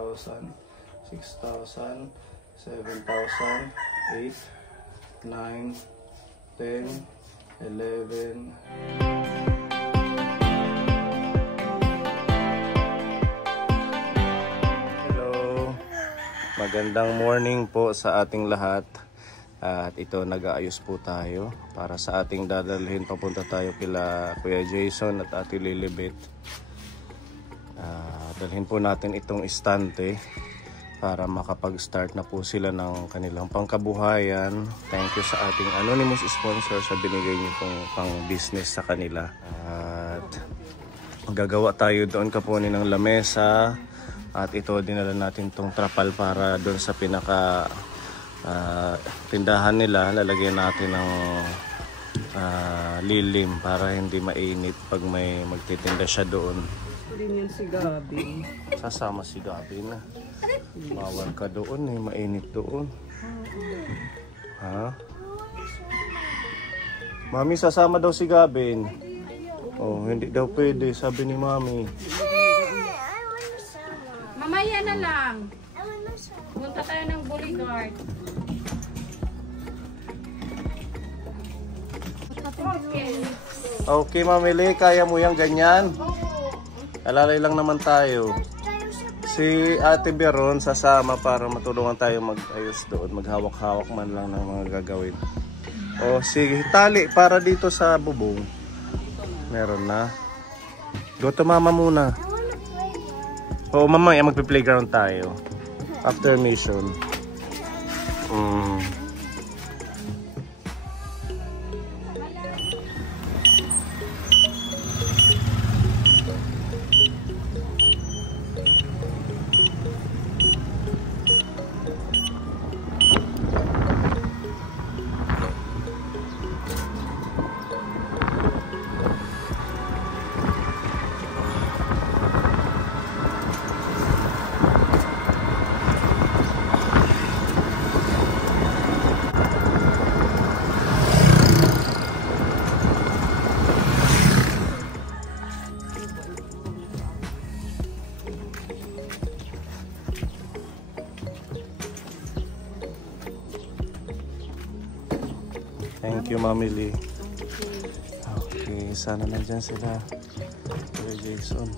5,000, 6,000, 7,000, 8, 9, 10, 11. Hello! Magandang morning po sa ating lahat. At ito, nag-aayos po tayo para sa ating dadalhin. Papunta tayo kila Kuya Jason at Ate Lilibet. Dalhin po natin itong istante para makapag-start na po sila ng kanilang pangkabuhayan. Thank you sa ating anonymous sponsor sa binigay niyo pong pang-business sa kanila. At gagawa tayo doon kapunin ng lamesa. At ito, dinala natin itong trapal para doon sa pinaka tindahan nila. Lalagyan natin ng lilim para hindi mainit pag may magtitinda siya doon. Din yan si Gabi. Sasama si Gabi na. Bawal ka doon, mainit doon. Ha? Mami, sasama daw si Gabin. Oh, hindi daw pwede, sabi ni Mami. Mamaya na lang. Punta tayo ng bodyguard. Okay. Okay, Mami Lee, kaya mo yung ganyan? Alalay lang naman tayo. Si Ate Beron sasama para matulungan tayo mag-ayos doon. Maghawak-hawak man lang ng mga gagawin. O sige, tali para dito sa bubong. Meron na. Go to mama muna. O mamaya magpe-playground tayo. After mission. Thank you, Mami Lee. Okay, sana nandyan sila. Kuya Jason.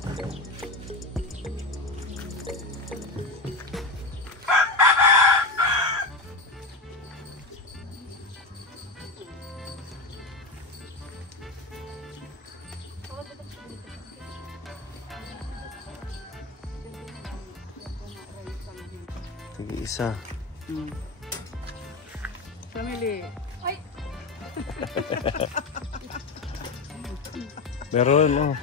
Sige, isa. Family. Ay! Meron, oh.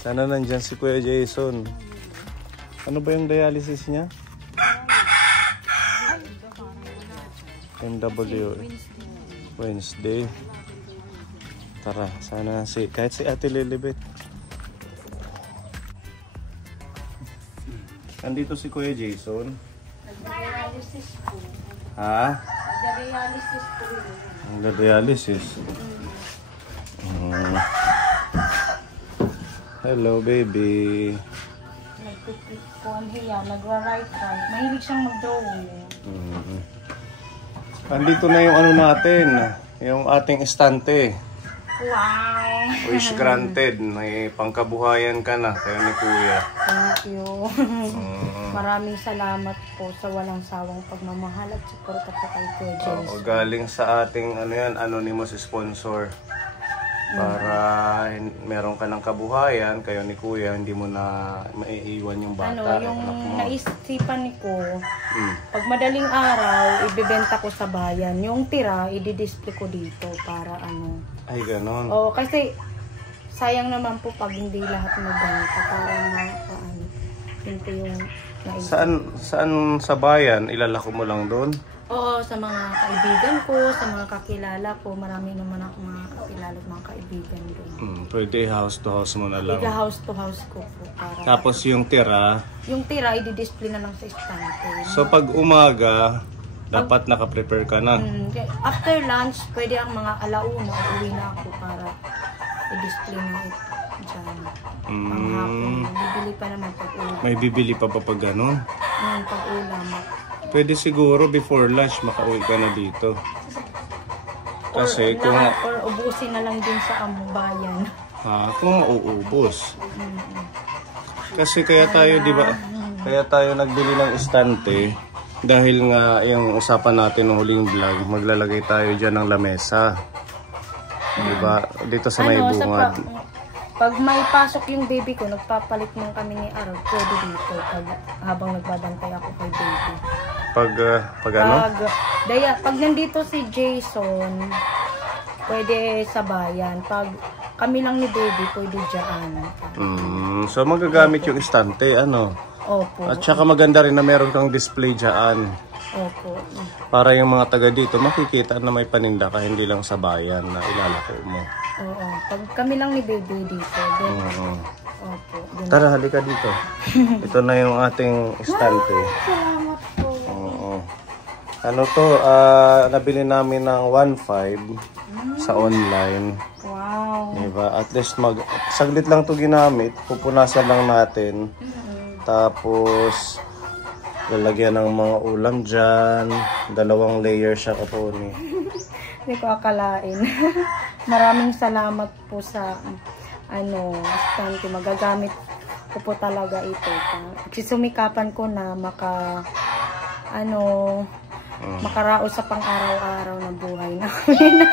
Sana nandyan si Kuya Jason. Ano ba yung dialysis niya? MW Wednesday. Tara, sana kahit si Ate Lilibet. Andito si Kuya Jason. Nag-dialysis po. Ha? Nag-dialysis po. Nag-dialysis. Hello, baby. Nagpipit po ang hiya. Nagra-right. Mahilig siyang mag-drawing. Andito na yung ano natin. Yung ating estante. Wow! Wish granted. May pangkabuhayan ka na. Kaya ni Kuya. Thank you. Maraming salamat po sa walang sawang pagmamahal at suporta po kay Kuya Jason. Galing sa ating ano yan, anonymous sponsor. Para meron ka ng kabuhayan, kayo ni Kuya, hindi mo na maiiwan yung bata. Yung naisipan ko, pag madaling araw, ibebenta ko sa bayan. Yung tira, i-display ko dito para ano. Ay, ganon. Oo, kasi sayang naman po pag hindi lahat magbenta para yun po yung naisip. Saan sa bayan? Ilalako mo lang doon? Oo, sa mga kaibigan ko, sa mga kakilala ko. Marami naman ako mga kakilala at mga kaibigan doon. Pwede house to house mo na lang. Pwede house to house ko po. Para Tapos yung tira? Yung tira, i-display na lang sa estante. So pag umaga, dapat naka-prepare ka na? After lunch, pwede ang mga alauna, uwi na ako para i-display na ito. dyan. Ang hapon, bibili pa naman pag ulam. May bibili pa pag gano'n? Pag ulam. Pwede siguro before lunch makauwi ka na dito. Kasi kung... Or ubusin na lang din sa bayan. Kung mauubos. Kasi kaya tayo, di ba? Kaya tayo nagbili ng estante. Dahil nga yung usapan natin ng huling vlog, maglalagay tayo dyan ng lamesa. Di ba? Dito sa may bungad. Pag may pasok yung baby ko, nagpapalit lang kami ni Arog, pwede dito habang nagbabantay ako kay baby. Pag ano? Pag nandito si Jason, pwede sa bayan. Pag kami lang ni baby, pwede dyan. So magagamit yung estante, ano? Opo. At saka maganda rin na meron kang display dyan. Opo. Para yung mga taga dito makikita na may paninda ka, hindi lang sa bayan na ilalako mo. Oo. Pag kami lang ni baby dito. Opo. Tara, halika dito. Ito na yung ating estante. Salamat po. Oo. Ano to, nabili namin ng 1.5 sa online. Wow. Diba? At least saglit lang to ginamit. Pupunasan lang natin. Tapos, lalagyan ng mga ulam dyan. 2 layer siya kaponi. Hindi ko akalain. Maraming salamat po sa estante. Magagamit ko po talaga ito. Sumikapan ko na makaraos sa pang-araw-araw na buhay namin.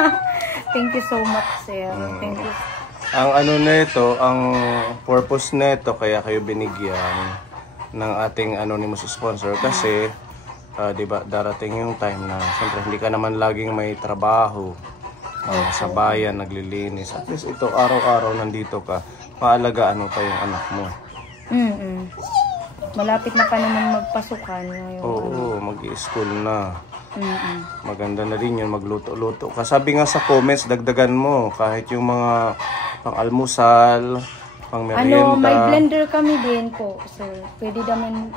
Thank you so much, sir. Thank you. Ang purpose nito kaya kayo binigyan ng ating anonymous sponsor kasi 'di ba darating yung time na siyempre hindi ka naman laging may trabaho sa bayan naglilinis. At least ito araw-araw nandito ka, maalagaan mo pa yung anak mo. Malapit na pa naman magpasukan ngayon. Oo, mag-i-school na. Maganda na rin yun, magluto-luto. Kasabi nga sa comments, dagdagan mo kahit yung mga pang-almusal, pang-merienda. May blender kami din po, sir. Pwede naman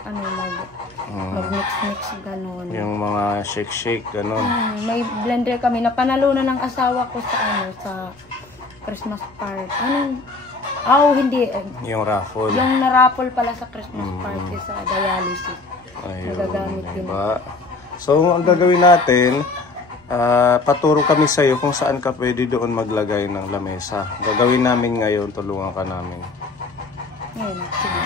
mag-mix-mix gano'n. Yung mga shake-shake gano'n. May blender kami. Napanalunan ng asawa ko sa Christmas party. Hindi. Yung raffle. Yung na-raffle pala sa Christmas party sa dialysis. Ayun, nagagamit din. Diba? So, ang gagawin natin, paturo kami sa iyo kung saan ka pwede doon maglagay ng lamesa. Gagawin namin ngayon, tulungan ka namin. Ayun, sige.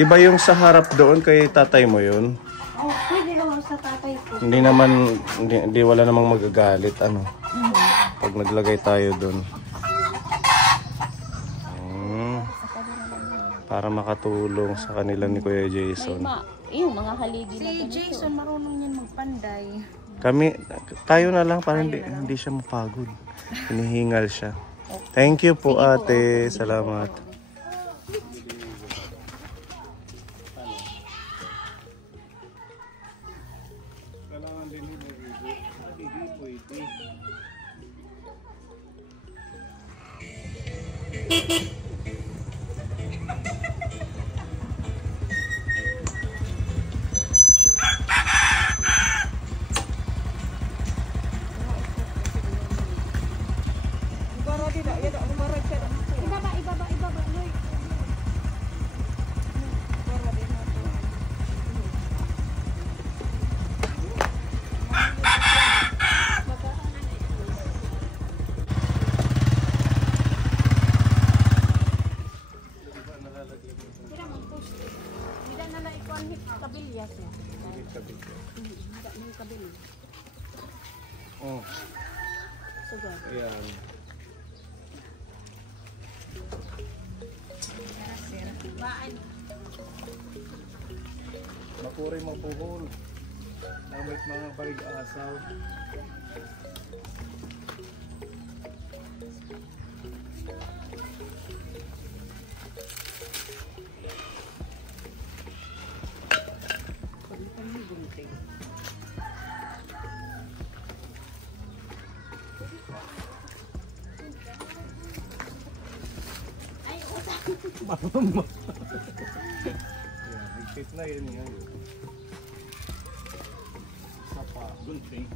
Diba yung sa harap doon kay tatay mo yun? Pwede naman sa tatay ko. Hindi wala namang magagalit, pag naglagay tayo doon. Para makatulong sa kanila ni Kuya Jason. Yung mga haligi na ganito. Si Jason marunong yan magpanday. Tayo na lang para hindi siya mapagod. Hinihingal siya. Thank you po ate. Salamat. Ayan. Mapuray mapuhol. Namit mga barig-asaw. Higpit na yun ngayon. Sapa, gunting.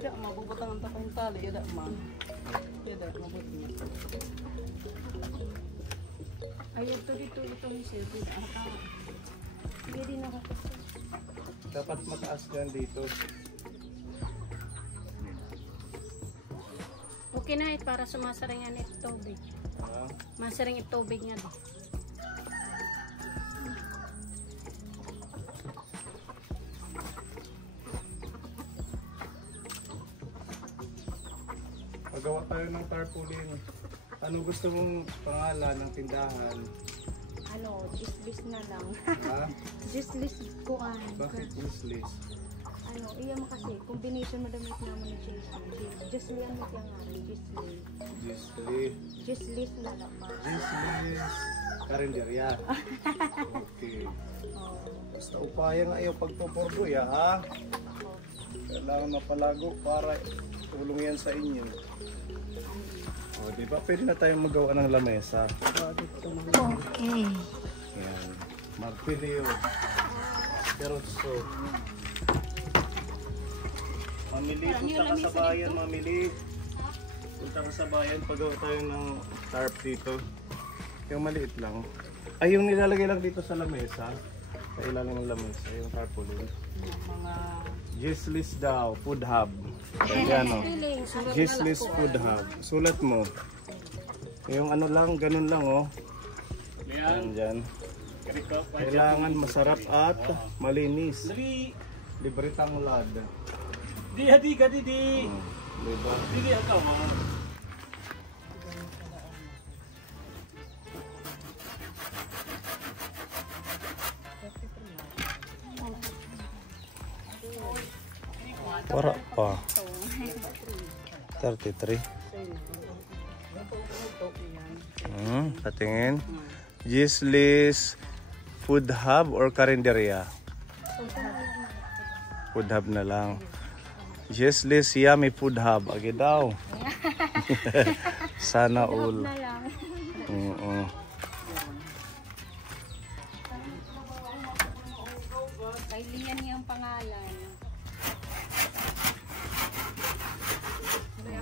Tidak mabubutang ang tapang tali, yada man. Yada, mabuti. Ay, ito dito, ito ni Sir. Hindi din nakapasok. Dapat mataas yan dito. Okay na para sumasaringan ito tubig. Masaring ito tubig nga daw. Magawa tayo ng tarpaulin. Ano gusto mong pangalan ng tindahan? Ano, gislis na lang. Ha? Gislis kuan. Bakit useless? Ano, iya mo kasi, combination madamit naman ni Jason. Gislis ang nga gislis. Gislis. Gislis na lang ma. Gislis. Karinderya. Okay. Basta upaya nga iyo pagtuporboy ha. Kailangan mapalago para tulong yan sa inyo. O, diba? Pwede na tayong magawa ng lamesa. Okay. Yan. Martilyo. Perotso. Mamili, punta ka sa bayan, mamili. Punta ka sa bayan, pagawa tayo ng tarp dito. Yung maliit lang. Ay, yung nilalagay lang dito sa lamesa. Sa ilalim ng lamesa, yung tarpaulin. Mga Gislis daw, food hub. Ayan o. Gislis food hub. Sulat mo. Yung ano lang, ganun lang o. Ayan dyan. Kailangan masarap at malinis. Libre tanglad. Di hadi ka di. Diba? Di ako. Wala pa. 33. Patingin. Gislis food hub or karinderya? Food hub na lang. Gislis yummy food hub. Agi daw. Sana all. Kay Lian niyang pangalan.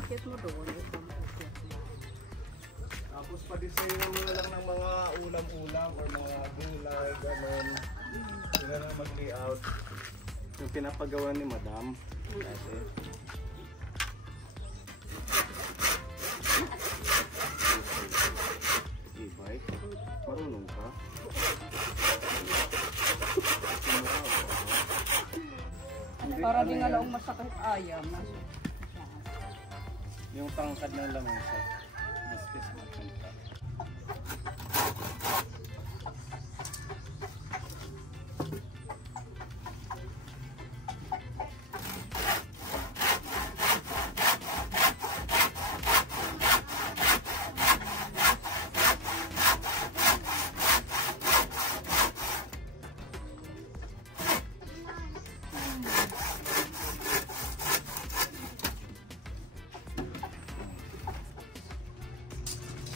reakit mo doon. Tapos pa-design mo na lang ng mga ulam-ulam or mga gulay, gano'n. Sila na mag-layout. Yung pinapagawa ni Madam. Dati. E-bike? Marunong ka? Para di nga lang masakit ayam. Yung tangkad ng lamesa. Miskis mo tangkad.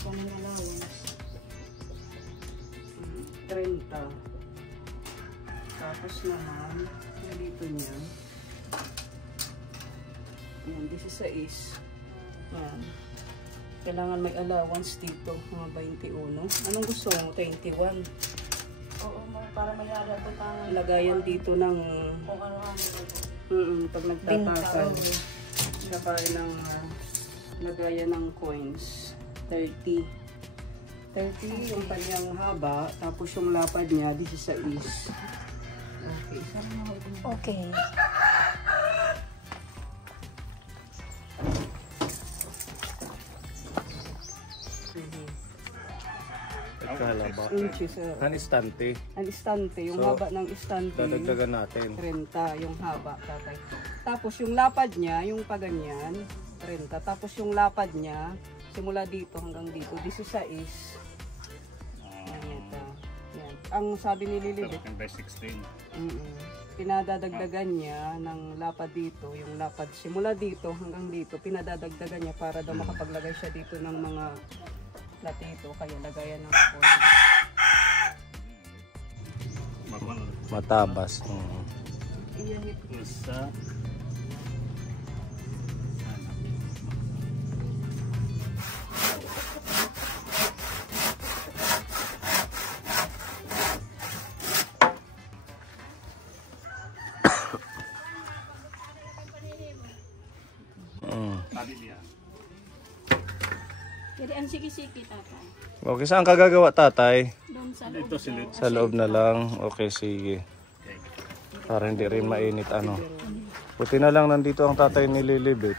Kaming allowance. 30. Tapos naman, dito niya. Yan, 16. Yan. Kailangan may allowance dito, mga 21. Anong gusto mo? 21. Oo, para may arabutan. Lagayan dito ng Kung ano-ano. pag nagtatakal. Saka ng lagayan ng coins. 30. 30 yung kanyang haba, tapos yung lapad niya, 16. Okay. Okay. Kalaba. Inches. Kan istante. Ang istante, yung So, haba ng istante. Dadagdagan natin. 30 yung haba, tatay. Tapos yung lapad niya, yung paganyan, 30. Tapos yung lapad niya, simula dito hanggang dito, 16. Ayan ito. Yan. ang sabi ni Lilibet, 13 by 16. pinadadagdagan niya ng lapad dito, yung lapad simula dito hanggang dito, pinadadagdagan niya para daw makapaglagay siya dito ng mga platito, kaya lagayan ng coil. Matabas. Iyan ito. Isa. Jadi ang siki-siki tatay. Okay, saan ka gagawa, tatay? Doon sa loob. Ito silid. Sa loob na lang. Okay, sige. Para hindi rin mainit ano. Buti na lang nandito ang tatay ni Lilibet.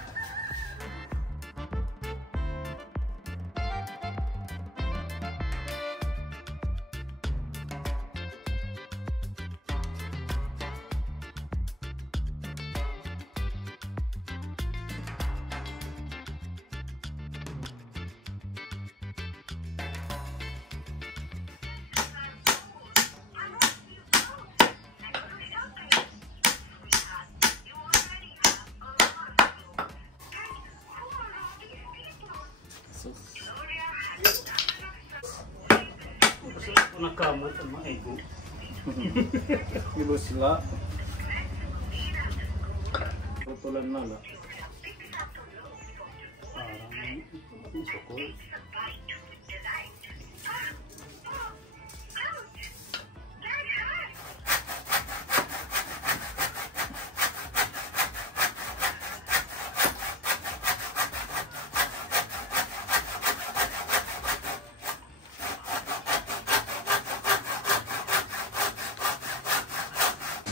Nakamot ang mga ego. Kilo sila. Tutulan na lang. Parang sukol.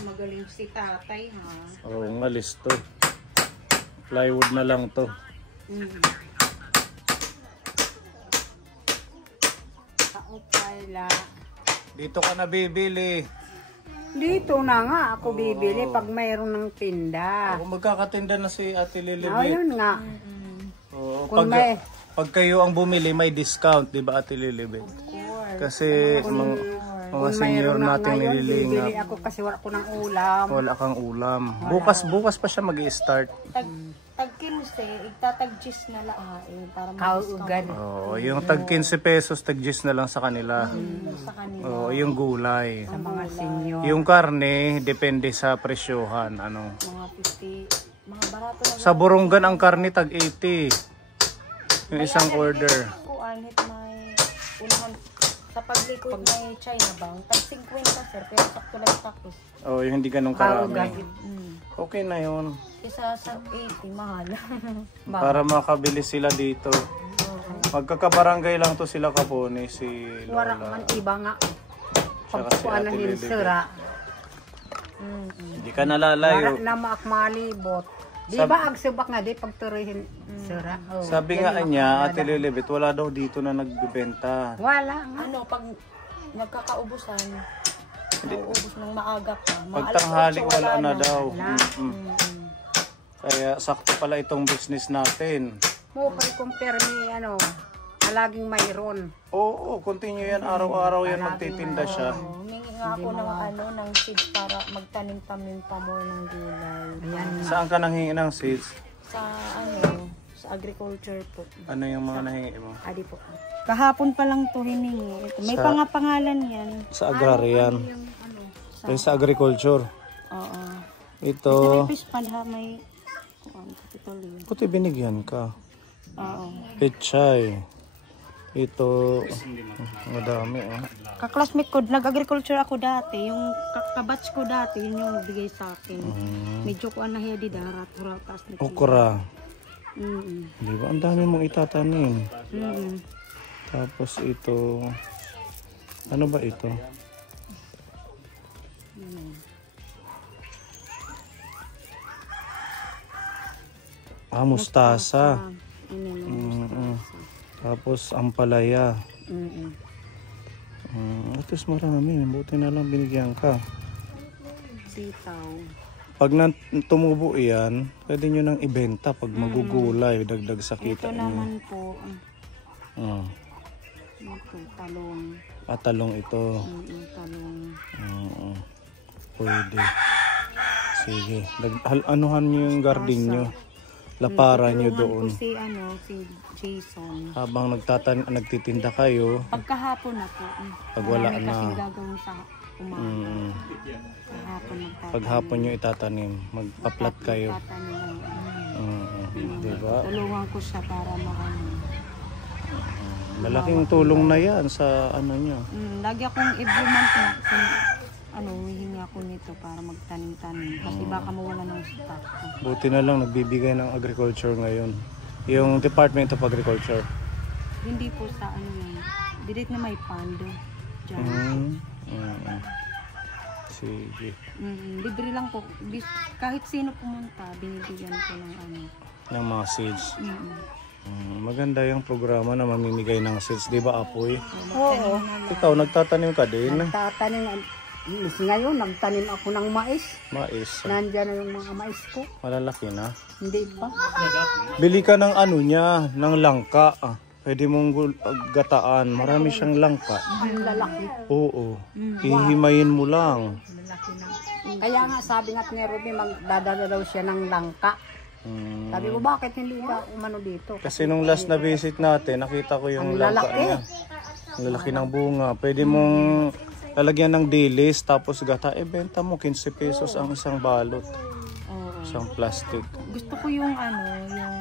Magaling si tatay, ha? Oo, ngalis to. Plywood na lang to. Kaupala. Dito ka na bibili. Dito na nga ako bibili pag mayroon ng tinda. Kung magkakatinda na si Ate Lilibet. Ayun nga. Oo, Kung may- pag kayo ang bumili, may discount, di ba Ate Lilibet? Kasi mga senior natin Bibili nililingap. ako kasi wala ko ng ulam. Wala kang ulam. Bukas pa siya mag-i-start. Tag 15, igtatag 10 na lang. Para Kaugan. Oo, yung tag 15 pesos, tag 10 na lang sa kanila. sa kanila. Oo, yung gulay. Sa mga senior. Yung karne, depende sa presyohan. Ano. Mga 50, mga barato na Sa Borongan ang karne tag 80. Yung isang order. kuan hit may unahan sa paglikod may China bang tag 50 sir pero sakto lang tapos. Oh, yung hindi ganun karami. Mm. Okay na yun. Isa sa 80 mahal. Para makabili sila dito. Magkakabarangay lang to sila Kapone, si Wala Lola. man iba nga. Tsaka si Pagkuan Ate na Lilibet. sira. Hindi ka Wala nalalayo. na malibot. Di ba ang subak nga di pagturihin sira. Oh. Sabi nga niya, Ate Lilibet, wala daw dito na nagbebenta. Wala nga. Ano, pag nagkakaubusan, nauubos ng maaga pa. Pagtanghali wala na daw. Kaya sakto pala itong business natin. Mo pag-compare ni ano, laging mayroon. Oo, continue yan. Araw-araw yan magtitinda siya. Humingi nga ako ng ng seeds para magtanim-tanim pa mo ng gulay. Ayan. Saan ka nanghingi ng seeds? Sa sa agriculture po. Ano yung mga nahingi mo? Adi po. Kahapon pa lang to hiningi. Ito, may Sa- pangalan yan. Sa agrarian. Yung sa agriculture. Oo. Ito, Fish pond ha, may capital yun. puti binigyan ka. Oo. Pechay. Ito, madami oh. Kaklasmate ko, nag-agriculture ako dati. Yung kabatch ko dati, yun yung bigay sa akin. Medyo ko na hiya di darat. Huratas na Okra. Mm-mm. Di ba? Ang dami mong itatanim. Mm-mm. Tapos ito, ano ba ito? Mustasa. Mm-mm. Tapos ampalaya. At least marami. Buti na lang binigyan ka. Sitaw. Pag tumubo yan, pwede nyo nang ibenta pag magugulay, dagdag sa kita Ito niyo. naman po, Ah. ito, talong. Talong ito. Talong. Oo. Pwede. Sige. Anuhan nyo yung garden nyo. Laparan nyo doon. Si Jason. Habang nagtitinda kayo. Pagkahapon na po. Pag wala Marami na. kasing gagawin sa umaga. Paghapon magtatanim. Paghapon nyo itatanim. Magpa-plat kayo. Diba? Tulungan ko siya para Malaking tulong na yan sa ano nyo. lagi akong every month na hihingi ako nito para magtanim-tanim. Kasi baka mawala ng stock. Buti na lang nagbibigay ng agriculture ngayon. Yung Department of Agriculture. Hindi po sa direct na may pando. Diyan. Sige. Libre lang po. Kahit sino pumunta, binibigyan ko ng Ng mga seeds. Maganda yung programa na mamimigay ng seeds. Di ba, Apoy? Oo. Ikaw, nagtatanim ka din? Tatanim. Ngayon, nagtanim ako ng mais. Mais. Nandiyan na yung mga mais ko. Malalaki na. Hindi pa. Bili ka ng ng langka. Pwede mong gataan. Marami siyang langka. Ang lalaki. Oo. Ihimayin mo lang. Lalaki na. Kaya nga sabi nga ni Ruby, magdadala daw siya ng langka. Sabi ko, bakit hindi ka umano dito? Kasi nung last na visit natin, nakita ko yung langka niya. Ang lalaki ng bunga. Pwede mong lalagyan ng dilis, tapos gata, benta mo 15 pesos ang isang balot. Isang plastic. Gusto ko yung yung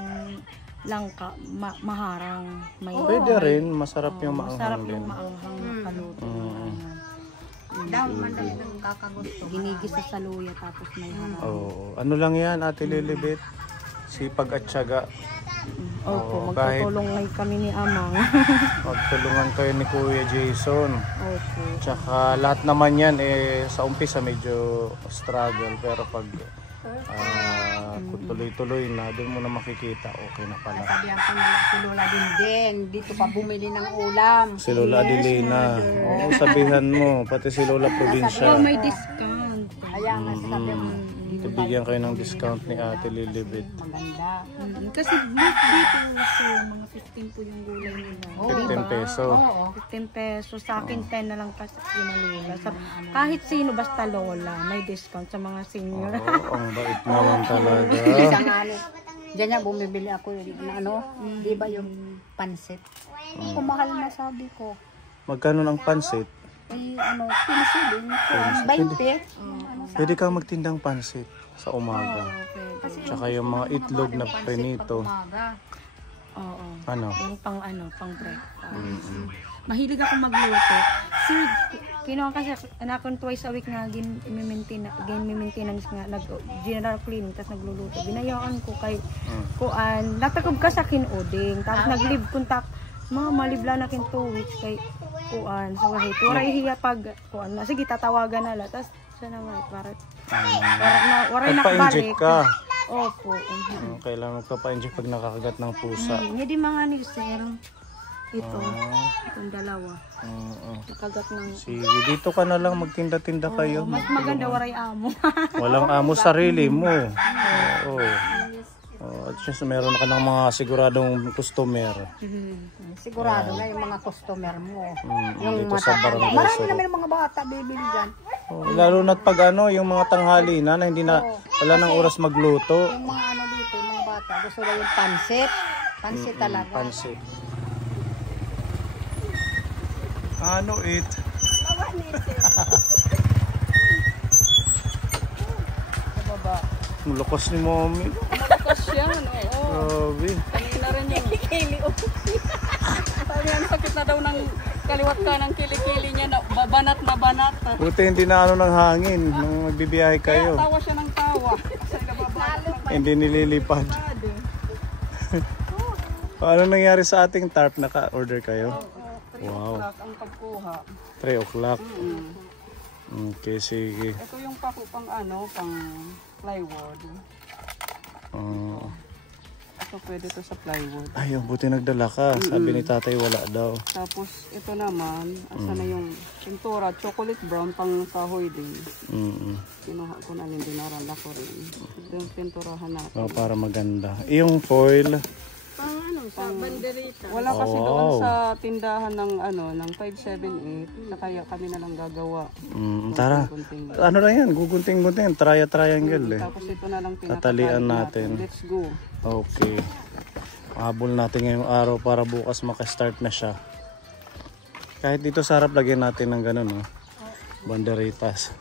langka, maharang. Pwede rin, masarap yung Masarap maanghang din. yung maanghang na kaluto. Daw, mandali ng kakagusto. Ginigisa sa luya tapos may harang. Oo. Ano lang yan, Ate Lilibet? Sipag at tiyaga. Opo, kahit- magtutulong ngay kami ni Amang. Magtulungan kayo ni Kuya Jason. Opo. Tsaka lahat naman yan, sa umpisa medyo struggle. Pero pag tuloy-tuloy na, doon mo na makikita, okay na pala. Sabihan ko na si Lola din. Dito pa bumili ng ulam. Si Lola Adelina. Oo, sabihan mo. Pati si Lola Provincia. May discount. Kaya nga sabi mo, Bibigyan kayo ng discount ni Ate Lilibet. maganda. Kasi dito so, mga 15 po yung gulay nila. 15 peso. 15 pesos. Sa akin 10 na lang kasi pinalula. Kahit sino basta lola, may discount sa mga senior. Oo, ang bait naman talaga. Isang diyan niya bumibili ako ng di ba yung pansit? Kung mahal na sabi ko. Magkano ng pansit? Pinisilin ko, 20. Pwede kang magtindang pansit sa umaga. Tsaka yung mga itlog na prenito. Oo. Ano? Yung pang breakfast. Mahilig ako magluto. Sir, kinuha kasi anakon twice a week nga maintenance nga general cleaning tapos nagluluto. Binayaan ko kay kuan natakob ka sa kinuding tapos nag-live contact mga malibla na kin 2 weeks kay kuan so kahit waray hiya pag kuan na sige tatawagan na la tapos siya naman para waray Nagpa-inject ka. Opo. Kailangan magpapa-inject pag nakakagat ng pusa. Hindi mga ni sir ito itong dalawa nakagat ng Sige, dito ka na lang magtinda-tinda kayo. mas maganda waray amo. Walang amo, sarili mo. Oo. At just meron ka ng mga siguradong customer. Sigurado na yung mga customer mo. Yung Dito sa Barangay marami Soro. naman yung mga bata bibili dyan. Lalo na't pag yung mga tanghali na hindi na wala nang oras magluto. Yung mga dito, yung mga bata, gusto na yung pansit. Pansit talaga. Pansit. Ano it? Sa baba. Ang lakas ni Mommy. Malakas yan, oo. Grabe. Kanina rin yung kilikili. Sabi ang sakit na daw ng kaliwat ka ng kilikili niya na babanat na banat. Buti hindi na ng hangin nung magbibiyahe kayo. Tawa siya ng tawa. Kasi nababanat. Hindi nililipad. Paano nangyari sa ating tarp? Naka-order kayo? Wow. Ang pagkuha. 3 o'clock. Okay, sige. Ito yung pang plywood. Ito pwede to sa plywood. Ayun, buti nagdala ka. Sabi ni tatay wala daw. Tapos ito naman, asa na yung pintura, chocolate brown pang kahoy din. Kinuha ko na rin, dinarala ko rin. Ito yung pinturahan natin. Para maganda. Yung foil, Pang pang... Banderita. Wala kasi Wow. doon sa tindahan ng ng 578, na kaya kami na lang gagawa. Tara. Gunting. Ano lang yan? Gugunting-gunting. Triangle eh. Tapos ito na lang Tatalian natin. Let's go. Okay. Habol natin ngayong araw para bukas makastart na siya. Kahit dito sa harap lagyan natin ng ganun, no? Banderitas.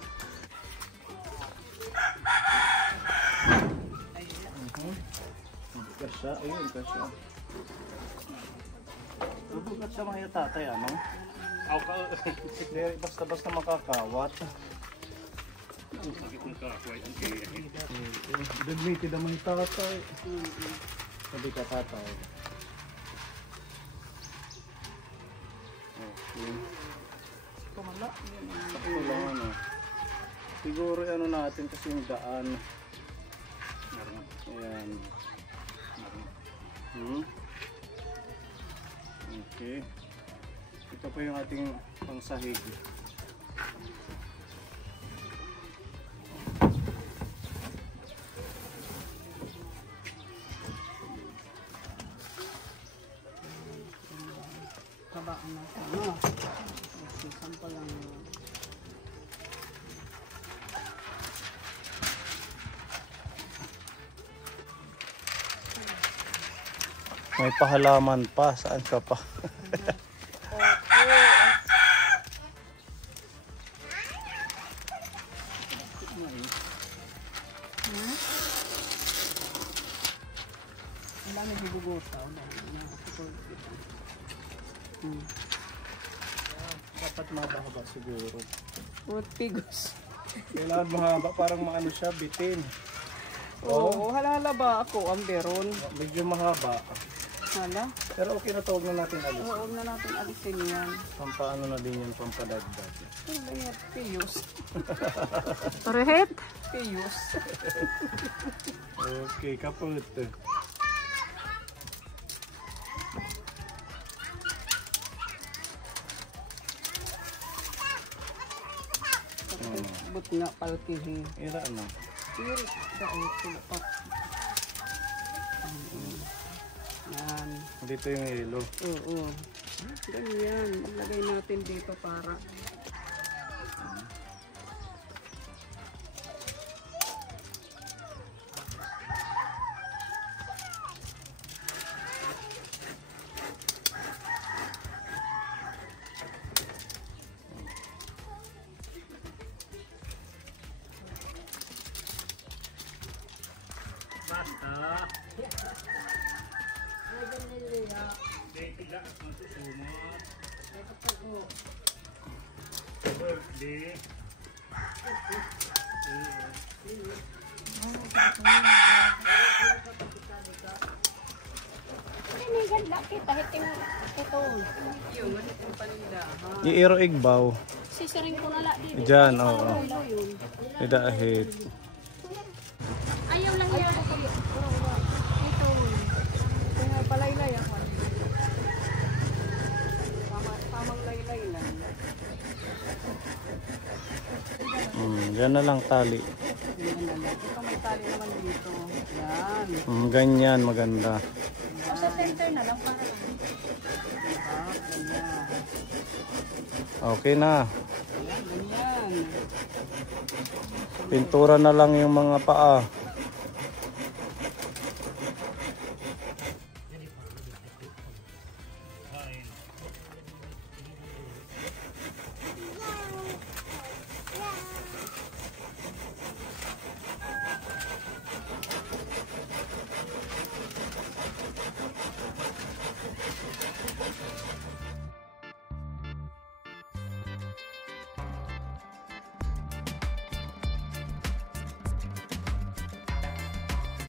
Kasya, ayun, kasya. Mabugat siya mga tatay, ano? Basta-basta makakawat. Sakit ng kakway. Ang kaya. Dagmitid ang mga tatay. Sabi ka tatay. Okay. Sakto lang ano. Siguro ano natin kasi yung daan. Ayan. Okay. Ito pa yung ating pangsahig. Kabaan natin. Okay, sample lang. May pahalaman pa. Saan ka pa? Ang dami bibugota. Dapat mahaba siguro. What pigos? Kailangan mahaba. Parang maano siya, bitin. Oo, halala ba ako ang beron? Medyo mahaba. Hala? Pero okay na, tawag na natin alis. Oo, huwag na natin alisin yan. Pampaano na din yung pampadagdag. Ano ba yan? Piyos. Parehit? Piyos. Okay, kaput. But nga palkihi. Ira na. Pero, dahil pa. Yan. Dito yung yelo. Oo. Ganyan. Ilagay natin dito para. Birthday. Ini ganda kita hiting ito. Yung itong panindahan. Iiro igbaw. Sisiring ko na lang dito. Diyan, oo. Idahit. Ayaw lang yan. Ito. Kaya palaylay ako. Tamang laylay lang. Diyan na lang tali. Ito may tali naman dito. Yan. Ganyan, maganda. Sa center na lang para lang. Ganyan. Okay na. Ganyan. Pintura na lang yung mga paa.